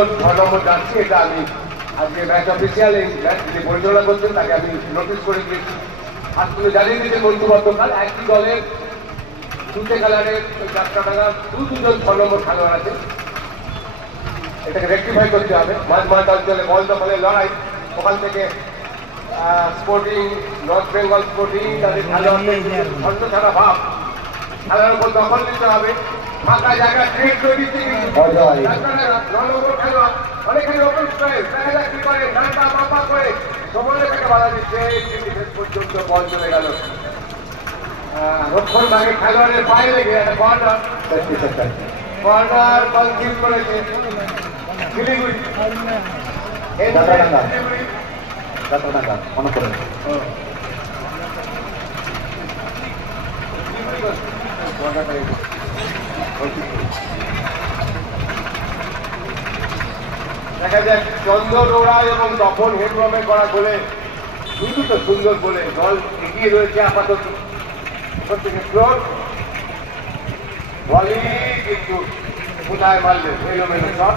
নম্বর যাচ্ছি, এটা আমি আজকে ম্যাচ অফিসিয়াল এই ম্যাচ যিনি পরিচালনা করছেন তাকে আমি নোটিশ করে দিয়েছি। আর তুমি জানিয়ে দিয়েছে বন্ধুবর্তকাল একই দলের দুটো কালারের যাত্রাডাঙ্গা দুজন 6 নম্বর খেলোয়াড় আছে, এটাকে রেক্টিফাই করতে হবে। মাঝ অঞ্চলে বল দখলের লড়াই, ওখান থেকে স্পোর্টিং, নর্থ বেঙ্গল স্পোর্টিং তাদের খেলোয়াড়দের খন্ড ছাড়া ভাব, খেলার উপর দখল দিতে হবে, ফাঁকা জায়গা ক্রিয়েট করে দিচ্ছে। অনেকখানি ওপেন স্ট্রাইক, দেখা যাক কি করে, ডানটা বাপা করে সমন্বয়টাকে বাধা দিচ্ছে। পর্যন্ত বল চলে গেল, রক্ষণ ভাগে খেলোয়াড়ের পায়ে লেগে একটা কর্নার বল কিল করেছে শিলিগুড়ি। মনে করেন দেখা যাক চন্দন ওরা এবং তপন হেডরমে করা গোলে শুধু তো সুন্দর বলে দল এগিয়ে রয়েছে আপাতত। থেকে ফ্লোর বলি কিন্তু কোথায় মারলে এলোমেলো শট।